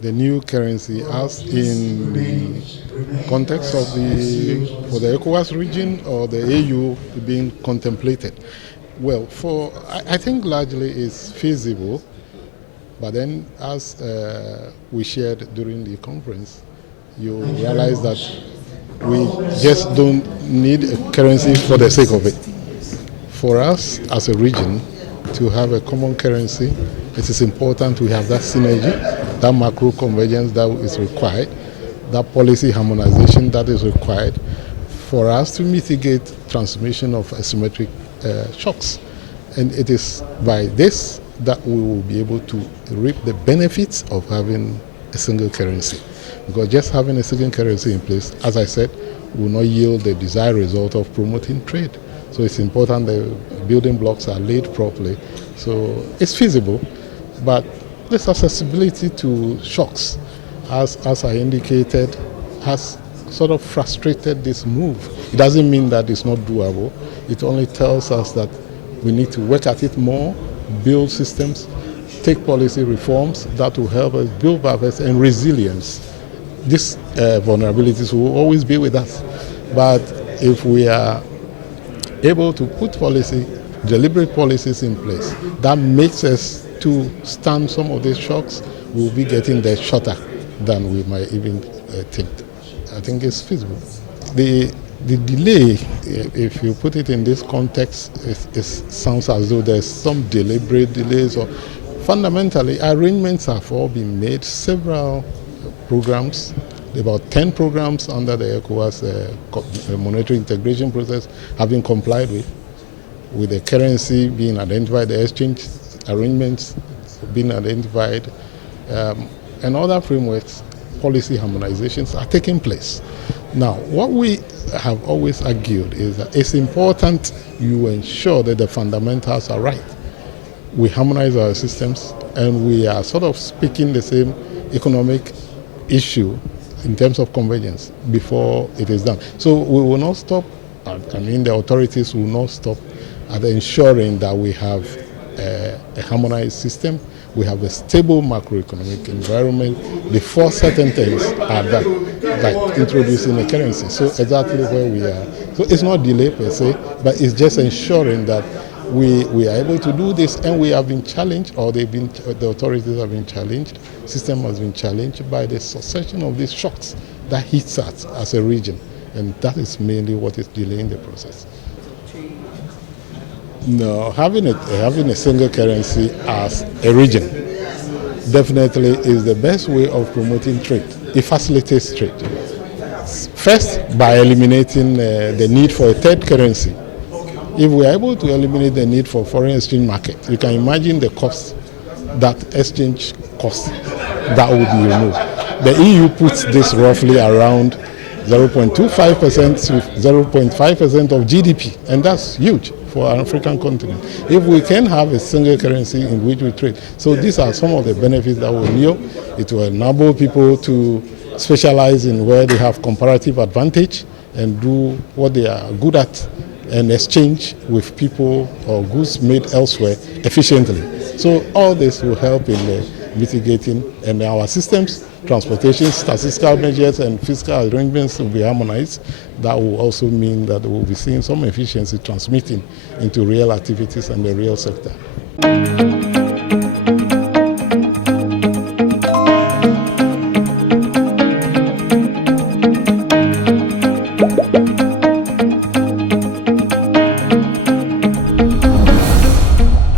the new currency as in the context of for the ECOWAS region or the AU being contemplated? Well, I think largely it's feasible, but then as we shared during the conference, you realize that we just don't need a currency for the sake of it. For us as a region to have a common currency, it is important we have that synergy, that macro convergence that is required, that policy harmonization that is required for us to mitigate transmission of asymmetric shocks. And it is by this that we will be able to reap the benefits of having a single currency. Because just having a single currency in place, as I said, will not yield the desired result of promoting trade. So it's important the building blocks are laid properly. So it's feasible, but this accessibility to shocks, as I indicated, has sort of frustrated this move. It doesn't mean that it's not doable. It only tells us that we need to work at it more, build systems, take policy reforms that will help us build buffers and resilience. These vulnerabilities will always be with us. But if we are able to put deliberate policies in place that makes us to stand some of these shocks, we'll be getting there shorter than we might even think. I think it's feasible. The delay, if you put it in this context, it sounds as though there's some deliberate delays. Or fundamentally, arrangements have all been made. Several programs, about 10 programs under the ECOWAS monetary integration process have been complied with the currency being identified, the exchange arrangements being identified, and other frameworks, policy harmonizations are taking place. Now, what we have always argued is that it's important you ensure that the fundamentals are right. We harmonize our systems and we are sort of speaking the same economic issue in terms of convergence before it is done. So we will not stop, the authorities will not stop at ensuring that we have a harmonized system, we have a stable macroeconomic environment before certain things are done, like introducing a currency. So exactly where we are. So it's not delay per se, but it's just ensuring that we are able to do this, and we have been challenged, or the authorities have been challenged, system has been challenged by the succession of these shocks that hits us as a region, and that is mainly what is delaying the process. No, having a single currency as a region definitely is the best way of promoting trade. It facilitates trade. First, by eliminating the need for a third currency. If we are able to eliminate the need for foreign exchange market, you can imagine the cost, that exchange cost, that would be removed. The EU puts this roughly around 0.25% to 0.5% of GDP, and that's huge for our African continent. If we can have a single currency in which we trade. So these are some of the benefits that will yield. It will enable people to specialize in where they have comparative advantage and do what they are good at, and exchange with people or goods made elsewhere efficiently. So all this will help in mitigating, and our systems, transportation, statistical measures and fiscal arrangements will be harmonized. That will also mean that we'll be seeing some efficiency transmitting into real activities and the real sector.